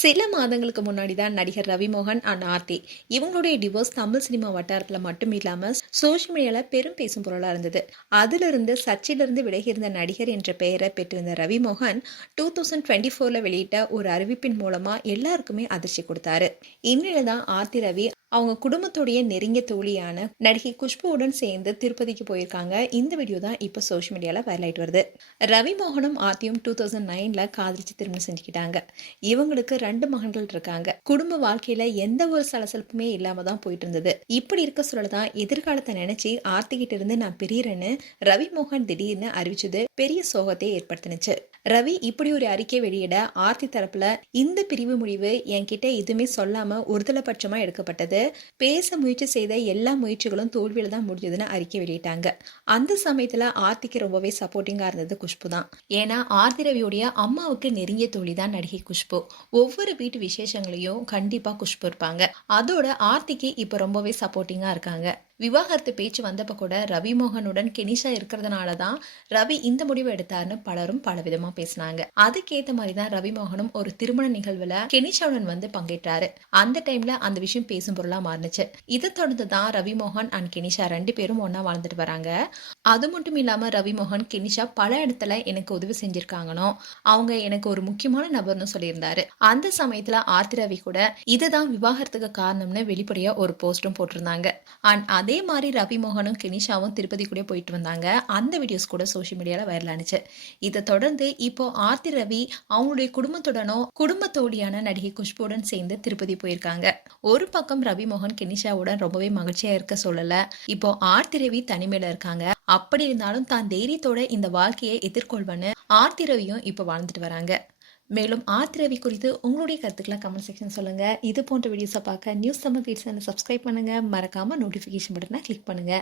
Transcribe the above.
சில மாதங்களுக்கு முன்னாடி தான் நடிகர் ரவிமோகன் அண்ட் ஆர்த்தி இவங்களுடைய டிவோர்ஸ் தமிழ் சினிமா வட்டாரத்தில் மட்டும் இல்லாம சோஷியல் மீடியால பெரும் பேசும் பொருளா இருந்தது. அதிலிருந்து சர்ச்சையிலிருந்து விலகியிருந்த நடிகர் என்ற பெயரை பெற்றிருந்த ரவிமோகன் 2024ல வெளியிட்ட ஒரு அறிவிப்பின் மூலமா எல்லாருக்குமே அதிர்ச்சி கொடுத்தாரு. இந்நிலையில தான் ஆர்த்தி ரவி அவங்க குடும்பத்துடைய நெருங்கிய தோழியான நடிகை குஷ்புவுடன் சேர்ந்து திருப்பதிக்கு போயிருக்காங்க. இந்த வீடியோ தான் இப்போ சோஷியல் மீடியால வைரல் ஆயிட்டு வருது. ரவிமோகனும் ஆர்த்தியும் 2009ல காதலிச்சு திருமணம் செஞ்சுக்கிட்டாங்க. இவங்களுக்கு 2 மகன்கள் இருக்காங்க. குடும்ப வாழ்க்கையில எந்த ஒரு சலசலப்புமே இல்லாம தான் போயிட்டு இருந்தது. இப்படி இருக்க சொல்லதான் எதிர்காலத்தை நினைச்சு ஆர்த்தி கிட்ட இருந்து நான் பிரியறேன்னு ரவிமோகன் திடீர்னு அறிவிச்சது பெரிய சோகத்தை ஏற்படுத்தினுச்சு. ரவி இப்படி ஒரு அறிக்கை வெளியிட ஆர்த்தி தரப்புல இந்த பிரிவு முடிவு என்கிட்ட எதுவுமே சொல்லாம ஒருதலைபட்சமா எடுக்கப்பட்டது. பேச முயற்சி செய்த எல்லா முயற்சிகளும் தோல்வியில தான் முடிஞ்சதுன்னு அறிக்கை வெளியிட்டாங்க. அந்த சமயத்துல ஆர்த்திக்கு ரொம்பவே சப்போர்ட்டிங்கா இருந்தது குஷ்பு தான். ஏன்னா ஆர்த்தி ரவியுடைய அம்மாவுக்கு நெருங்கிய தோழி தான் நடிகை குஷ்பு. ஒவ்வொரு வீட்டு விசேஷங்களையும் கண்டிப்பா குஷ்பு இருப்பாங்க. அதோட ஆர்த்திக்கு இப்ப ரொம்பவே சப்போர்ட்டிங்கா இருக்காங்க. விவாகரத்து பேச்சு வந்தப்ப கூட ரவிமோகனுடன் கெனிஷா இருக்கிறதுனாலதான் ரவி இந்த முடிவு எடுத்தாருன்னு பலரும் பலவிதமா பேசினாங்க. அதுக்கேத்த மாதிரிதான் ரவிமோகனும் ஒரு திருமண நிகழ்வுல கெனிஷாவுடன் வந்து பங்கேற்றாரு. அந்த டைம்ல அந்த விஷயம் பேசும் பொருளா மாறுனுச்சு. இதை தொடர்ந்துதான் ரவிமோகன் அண்ட் கெனிஷா 2 பேரும் ஒன்னா வாழ்ந்துட்டு வராங்க. அது மட்டும் இல்லாம ரவிமோகன் கெனிஷா பல இடத்துல எனக்கு உதவி செஞ்சிருக்காங்கன்னு அவங்க எனக்கு ஒரு முக்கியமான நபர்னு சொல்லியிருந்தாரு. அந்த சமயத்துல ஆர்த்தி ரவி கூட இதுதான் விவாகரத்துக்கு காரணம்னு வெளிப்படையா ஒரு போஸ்டும் போட்டிருந்தாங்க. அண்ட் அதே மாதிரி ரவிமோகனும் கெனிஷாவும் திருப்பதி கூட போயிட்டு வந்தாங்க. அந்த வீடியோஸ் கூட சோஷியல் மீடியால வைரல் ஆனிச்சு. இதை தொடர்ந்து இப்போ ஆர்த்தி ரவி அவங்களுடைய குடும்பத்தோடியான நடிகை குஷ்புடன் சேர்ந்து திருப்பதி போயிருக்காங்க. ஒரு பக்கம் ரவிமோகன் கெனிஷாவுடன் ரொம்பவே மகிழ்ச்சியா இருக்க சொல்லல. இப்போ ஆர்த்தி ரவி தனிமையில இருக்காங்க. அப்படி இருந்தாலும் தான் தைரியத்தோட இந்த வாழ்க்கையை எதிர்கொள்வன்னு ஆர்த்தி ரவியும் இப்போ வாழ்ந்துட்டு வராங்க. மேலும் ஆர்த்தி ரவி குறித்து உங்களுடைய கருத்துக்களை கமெண்ட் செக்ஷன் சொல்லுங்க. இது போன்ற வீடியோஸை பார்க்க நியூஸ் தமிழ் ஃபீட்ஸ் சப்ஸ்கிரைப் பண்ணுங்க. மறக்காம நோட்டிஃபிகேஷன் பட்டனை கிளிக் பண்ணுங்க.